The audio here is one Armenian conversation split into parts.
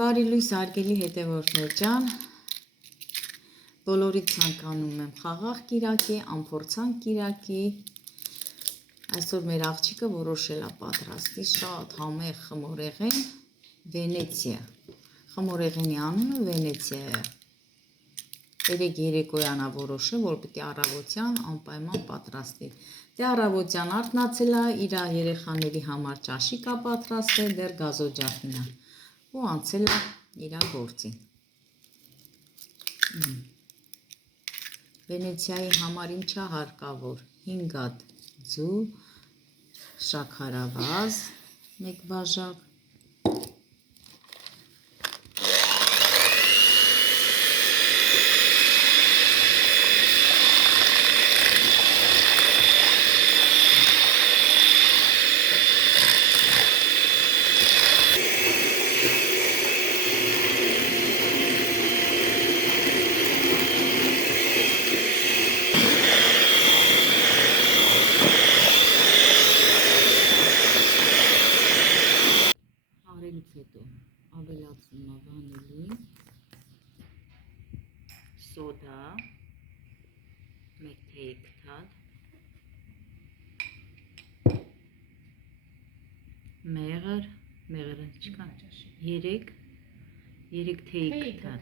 Բարի լույս արգելի հետևորդներ ջան, բոլորիդ ցանկանում եմ խաղաղ կիրակի, անփորձանք կիրակի, այսօր մեր աղջիկը որոշել է պատրաստի շատ համեղ խմորեղեն Վենեցիա, խմորեղենի անունը Վենեցիա է, երեկ երեկոյան է որոշել, որ պիտի առավոտյան անպայման պատրաստի, դե առավոտյան արթնացել է, իր երեխաների համար ճաշիկ է պատրաստել, դեռ գազօջախին է ու անցել է իր գործին։ Վենեցիայի համար ինչա հարկավոր 5 հատ ձու, շաքարավազ, 1 բաժակ, հետո ավելացնում է վանիլին, սոդա, 1 թեյ կտալ, մեղր ինչքան 3 թեյ կտալ,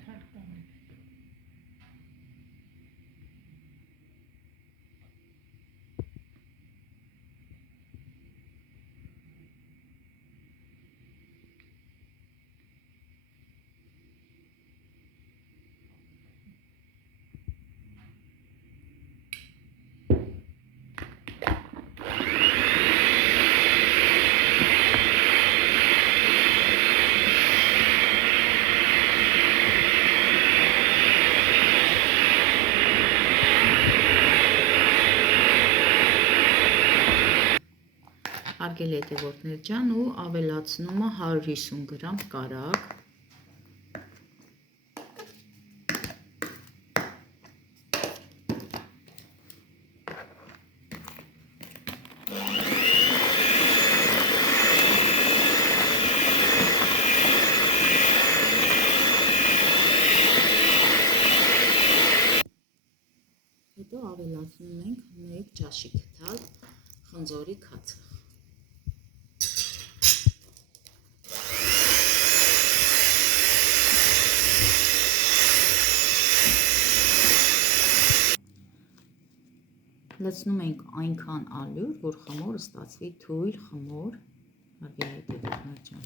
արգելի հետևորդներ ջան ու ավելացնում է 150 գրամ կարագ, հետո ավելացնում ենք 1 ճաշի կտալ խնձորի քացախ։ Լցնում ենք այնքան ալյուր, որ խմորը ստացվի թույլ խմոր, արգելի հետևորդներ ջան։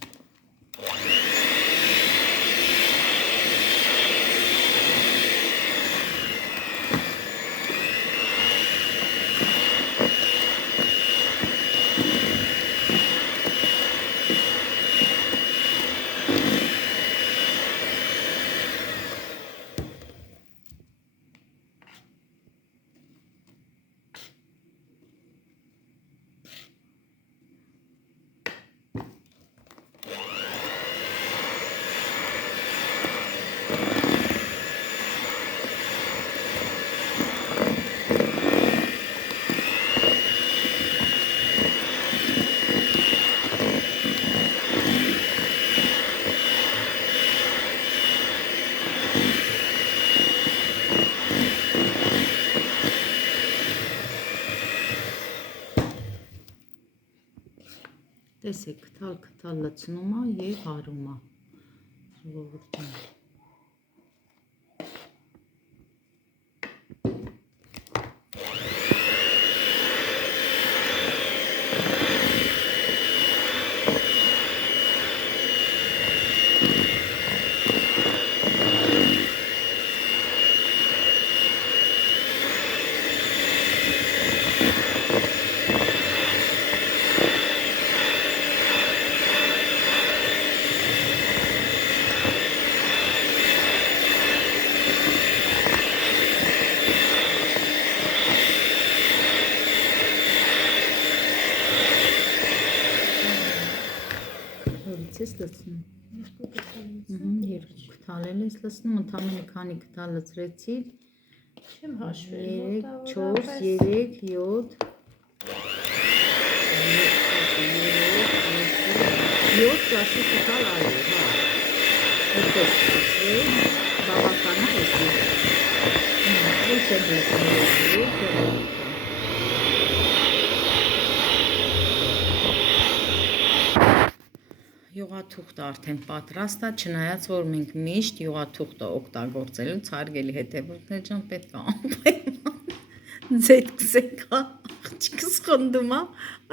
Տեսեք, քթալ լցնում է և հարում է, ժողովուրդ ջան։ Ես լցնում։ 2 քթալ ես լցնում, ընդամենը քանի քթալ լցրեցի։ Չեմ հաշվել։ 3, 4, 3, 7 7 ճաշի քթալ ալյուր, հա։ այդպես ստացվեց, բավական է էսի։ Ոչ է դեսնի, յուղաթուղթը արդեն պատրաստ է, չնայած որ մենք միշտ յուղաթուղթը օգտագործելուց հարգելի հետևորդներ ջան պետք է անպայման ձեթքսեք, աղջիկս խնդում է,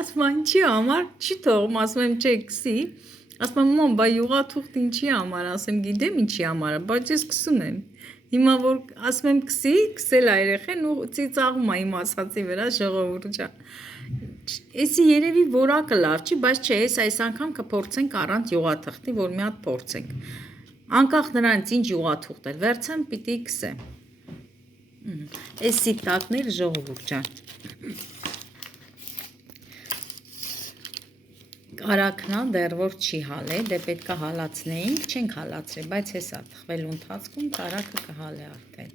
ասում է ինչի համար, չի թողում, ասում եմ չէ քսի, ասում եմ մամ, բա յուղաթուղթ ինչի համար, ասեմ գիտեմ ինչի համար է, բայց ես քսում եմ, հիմա որ ասում եմ քսի, քսել է երեխեն ու ծիծաղում է իմ ասածի վրա ժողովուրդ ջան։ Էսի երևի որակը լավ չի, բայց չէ, այս անգամ կփորձենք առանց յուղաթղթի, որ մի հատ փորձենք։ Անկախ նրանից ինչ յուղաթուղթ է, վերցեմ պիտի քսեմ։ Այս սիտակները ժողովուրդ ջան։ Կարակնա դեռ որ չի հալե, դե պետք է հալացնեինք, չենք հալացրել, բայց հեսա թխվելու ընթացքում կարակը կհալե արդեն։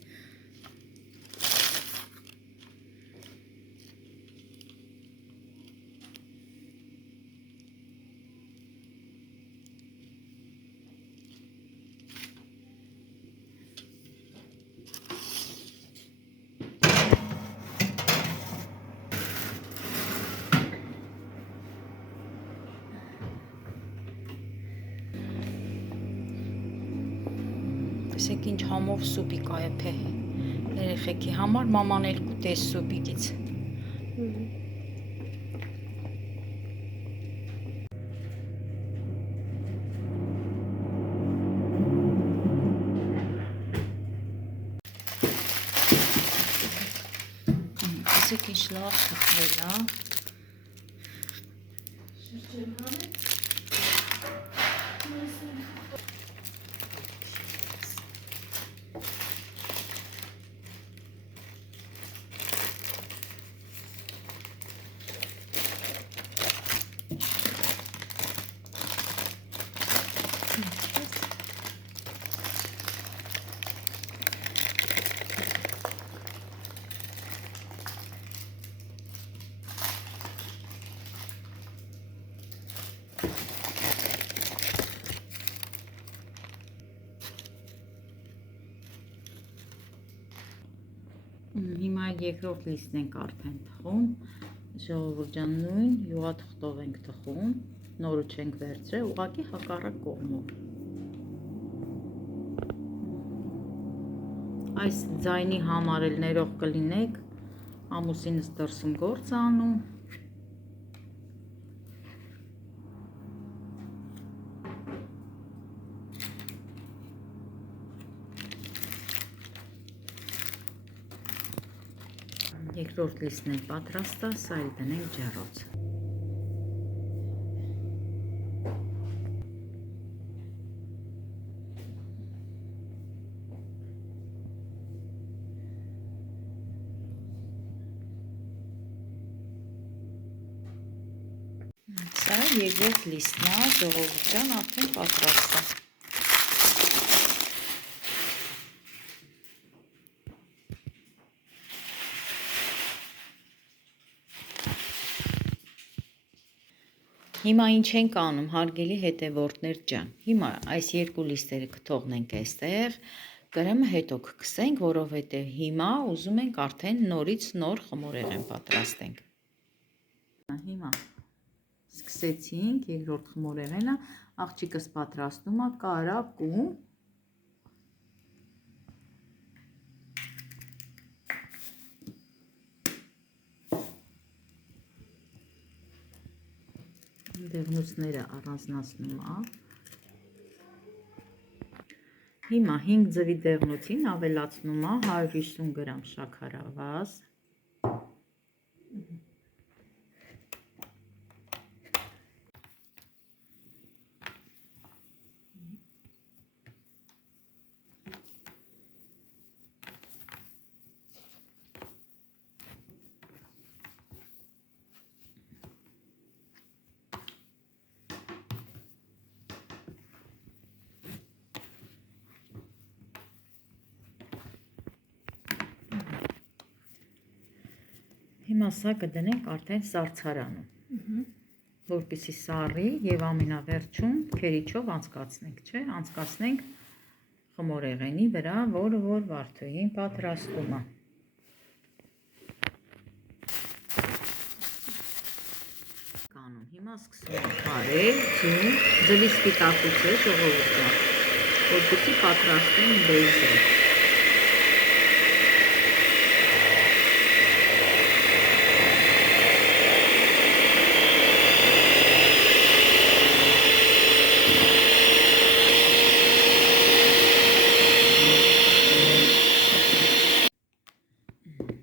Տեսեք ինչ համով սուպիկ է փեհ երեխեքի համար մաման էլ կուտես սուպիկից։ Տեսեք ինչ լավ թխվել է։ Հիմա երկրորդ լիստն ենք արդեն թխում, ժողովուրդ ջան նույն յուղաթղթով ենք թխում, նորը չենք վերցրել, ուղղակի հակառակ կողմով։ Այս ձայնի համար էլ ներող կլինեք, ամուսինս դրսում գործ է անում։ Երկրորդ լիստն էլ պատրաստ է, սա էլ դնենք ջեռոց։ Սա երկրորդ լիստն է, ժողովուրդ ջան, արդեն պատրաստ է։ Հիմա ինչ ենք անում, հարգելի հետևորդներ ջան, հիմա այս երկու լիստերը կթողնենք այստեղ, կրեմը հետո կքսենք, որովհետև հիմա ուզում ենք արդեն նորից նոր խմորեղեն պատրաստենք։ Հիմա սկսեցինք երկրորդ խմորեղենը, աղջիկս պատրաստում է կարակում։ Դեղնուցները առանձնացնում է։ Հիմա 5 ձվի դեղնուցին ավելացնում է 150 գրամ շաքարավազ։ Հիմա սա կդնենք արդեն սառցարանում։ որպեսզի սառի եւ ամենավերջում քերիչով անցկացնենք, չէ՞, անցկացնենք խմորեղենի վրա, որը որ Վարդուհին պատրաստում է։ Հիմա սկսում ենք քարել, ձվի սպիտակուցել ժողովուրդը, որպեսզի պատրաստենք բեյզը։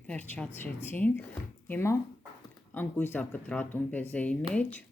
Վերջացրեցինք, հիմա անկույզա կտրատում բեզեի մեջ,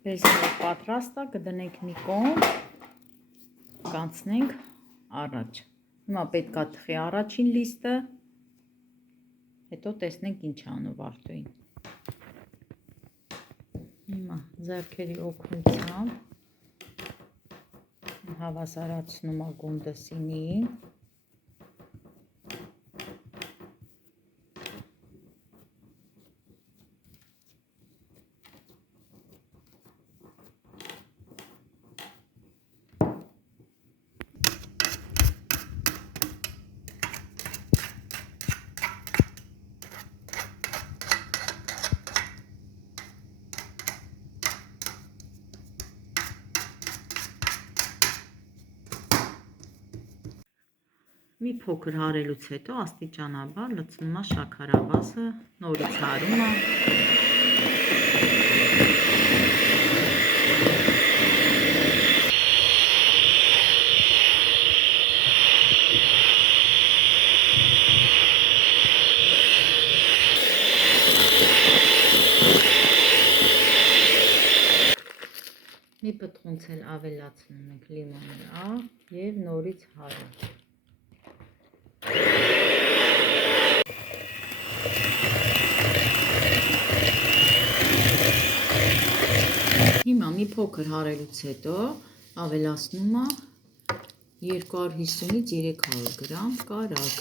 բեզերը պատրաստ է, կդնենք մի կողմ, կանցնենք առաջ։ Հիմա պետք է թխի առաջին լիստը, հետո տեսնենք ինչ անում Վարդուհին։ Հիմա ձեռքերի օգնությամբ հավասարացնում է գունդը սինիին։ Մի փոքր հարելուց հետո աստիճանաբար լցնում է շաքարավազը, նորից հարում է։ Մի պտղունց էլ ավելացնում ենք լիմոնի աղ եւ նորից հարում։ Հիմա մի փոքր հարելուց հետո ավելացնում է 250-ից 300 գրամ կարագ։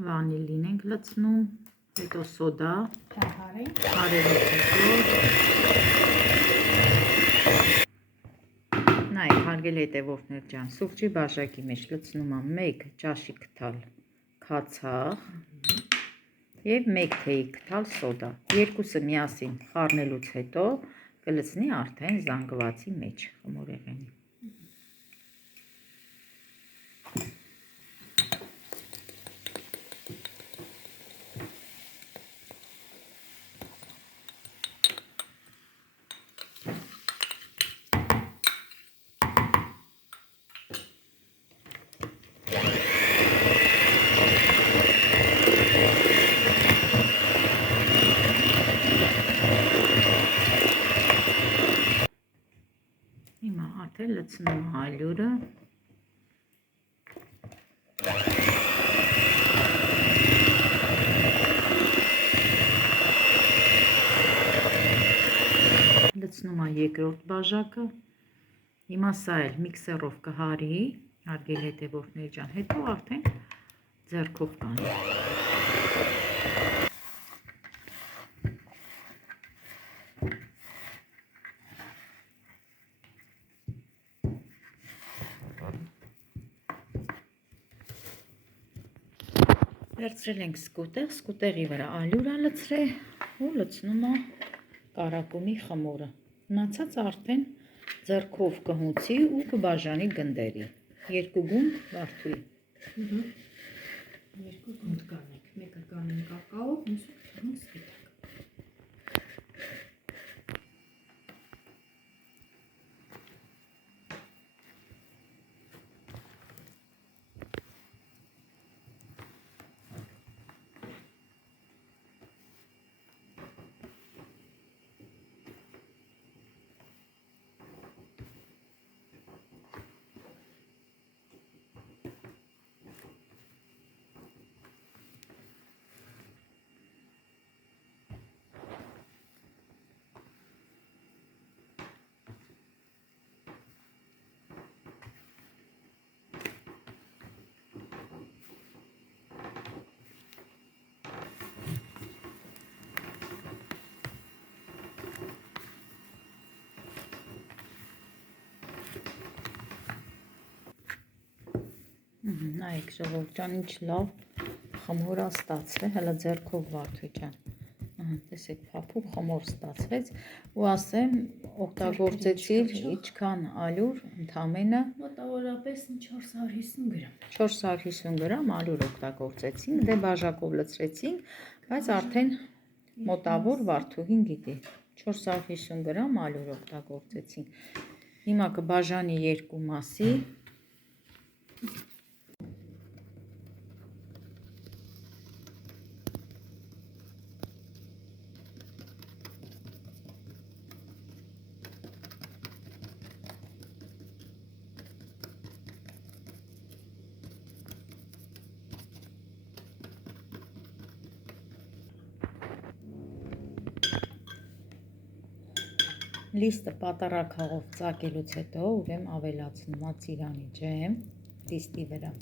Վանիլին ենք լցնում, հետո սոդա, հարելուց հետո, նայեք հարգելի հետևորդներ ջան, սուրճի բաժակի մեջ լցնում եմ 1 ճաշիկ թալ քացախ և 1 թեյի թալ սոդա, երկուսը միասին խառնելուց հետո կլցնի արդեն զանգվածի մեջ խմորեղենի։ Արդեն լցնում ալյուրը, Ստացվում է երկրորդ բաժակը։ Հիմա սա էլ միքսերով կհարի, հարգելի հետևորդներ ջան, հետո արդեն ձեռքով կանի։ Վերցրել ենք սկուտեղ, սկուտեղի վրա ալյուր լցրել ու լցնում է կարակումի խմորը։ Մնացած արդեն ձեռքով կհունցի ու կբաժանի գնդերի։ Երկու գունդ Վարդուի։ Երկու գունդ կանենք, մեկը կանենք կակաով, մյուսը կանենք սպիտակ։ Նայեք ժողովուրդ ջան, ինչ լավ խմոր է ստացվել, հələ ձեռքով Վարդուի ջան։ Տեսեք, փափուկ խմոր ստացվեց ու ասեմ, օգտագործեցի ինչքան ալյուր, ընդամենը մոտավորապես 450 գրամ։ 450 գրամ ալյուր օգտագործեցինք, դե բաժակով լցրեցինք, բայց արդեն մոտավոր Վարդուհին գիտի։ 450 գրամ ալյուր օգտագործեցինք։ Հիմա կբաժանի երկու մասի։ Լիստը պատարագաղով ծակելուց հետո ուրեմն ավելացնում եմ ծիրանի ջեմ լիստի վրա։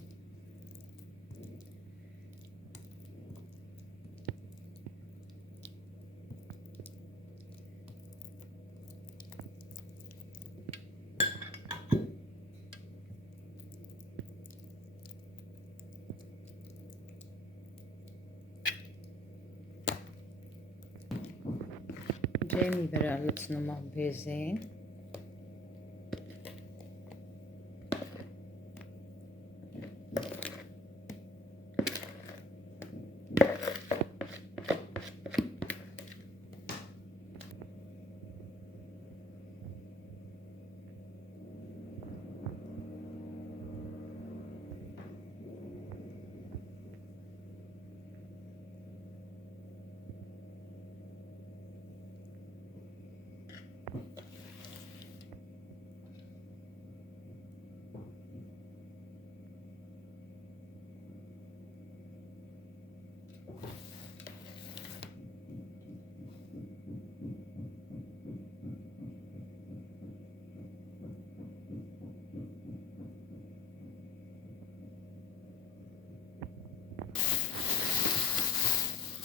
Ջեմի վրա լցնում եմ բեզեն։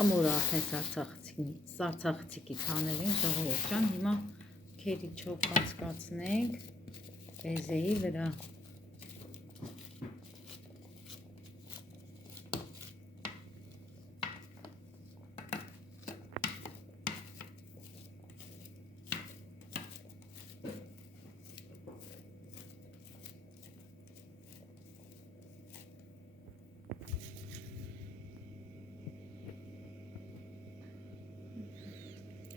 Խմորը արդեն սարցախցիկից հանել ենք ժողովուրդ ջան, հիմա քերիչով կացկացնենք բեզեի վրա։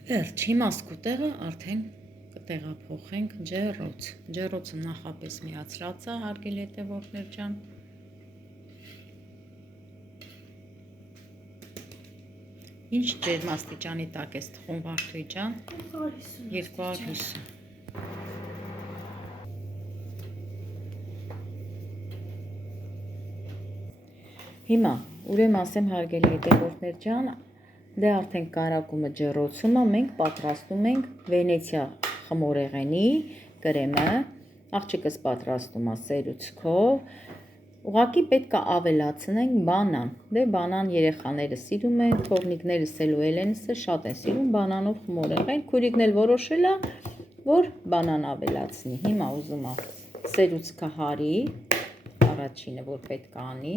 Վերջ, հիմա սկուտեղը արդեն կտեղափոխենք ջեռոց։ Ջեռոցը նախապես միացրած է, հարգելի հետևորդներ ջան։ Ինչ ջերմաստիճանի տակ ես թխում Վարդուի ջան։ 250։ Հիմա ուրեմն ասեմ հարգելի հետևորդներ ջան, դե արդեն կարակումը ջեռոցում է, մենք պատրաստում ենք Վենեցիա խմորեղենի կրեմը, աղջիկս պատրաստում է սերուցքով, ուղղակի պետք է ավելացնենք բանան, դե բանան երեխաները սիրում են, թորնիկներս էլ ու Էլենսը շատ են սիրում բանանով խմորեղեն, քույրիկն էլ որոշել է, որ բանան ավելացնի, հիմա ուզում է սերուցքը հարի, առաջինը որ պետք է անի,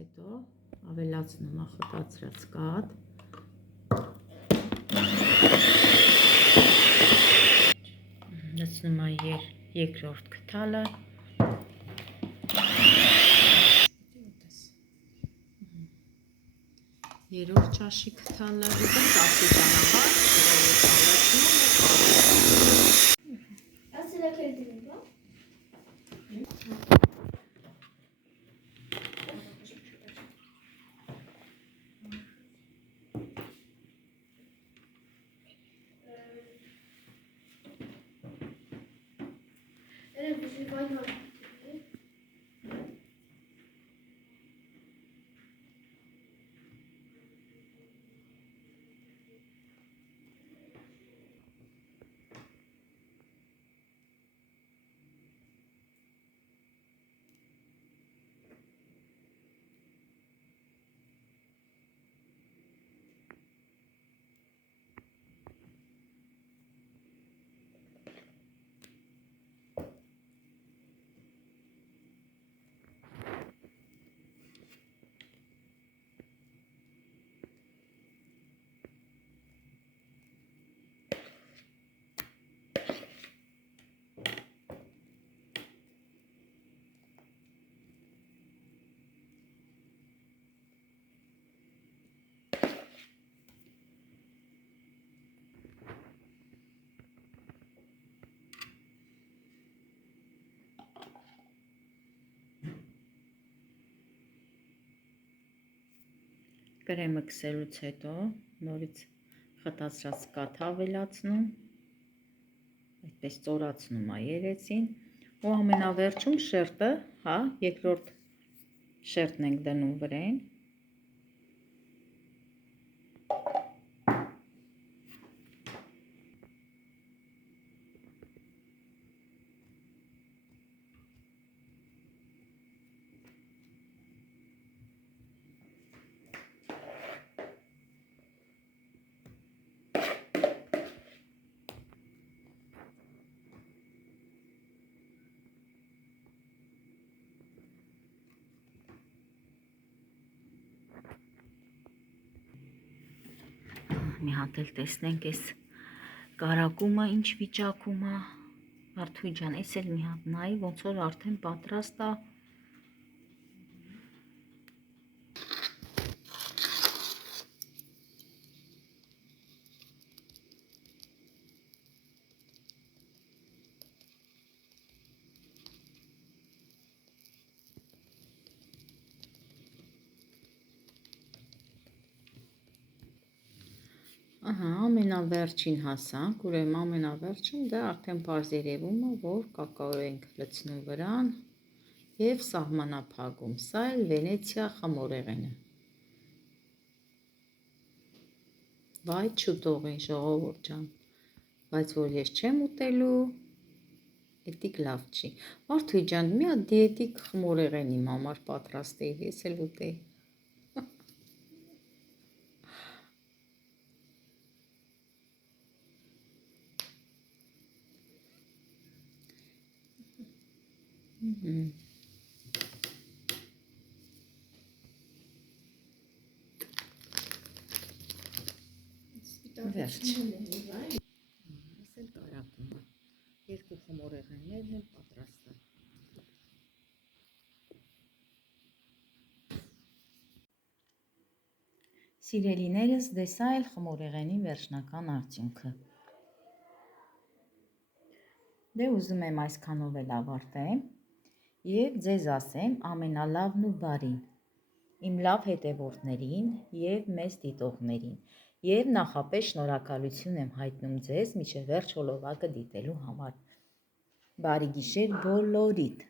հետո ավելացնում է խտացրած կաթ, լցնում է երկրորդ քթալը, երրորդ ճաշի քթալը, հետո աստիճանաբար կրեմը քսելուց հետո նորից խտացրած կաթ ավելացնում, այդպես ծորացնում է երեցին ու ամենավերջում շերտը, հա, երկրորդ շերտն ենք դնում վրեն, մի հատ էլ տեսնենք այս կարակումը ինչ վիճակում է, Արթուր ջան, այս էլ մի հատ նայի, ոնց որ արդեն պատրաստ է, ահա, ամենավերջին հասանք, ուրեմն ամենավերջին դա արդեն պարզ երևում է, որ կակաո ենք լցնում վրան և սահմանափակում, սա էլ Վենեցիա խմորեղենը, վայ չուտողին ժողովուրդ ջան, բայց որ ես չեմ ուտելու, էդիկ լավ չի, Արթուր ջան, մի հատ դիետիկ խմորեղեն իմ համար պատրաստեիր, ես էլ ուտեի, վերջ, ես էլ կարակում է, երկու խմորեղեններն էլ պատրաստ է, սիրելիներս, դե սա էլ խմորեղենի վերջնական արդյունքը, դե ուզում եմ այսքանով էլ ավարտեմ, եւ ձեզ ասեմ ամենալավն ու բարին, իմ լավ հետևորդներին եւ մեծ դիտողներին, եւ նախապես շնորհակալություն եմ հայտնում ձեզ մինչև վերջ հոլովակը դիտելու համար։ Բարի գիշեր բոլորիդ։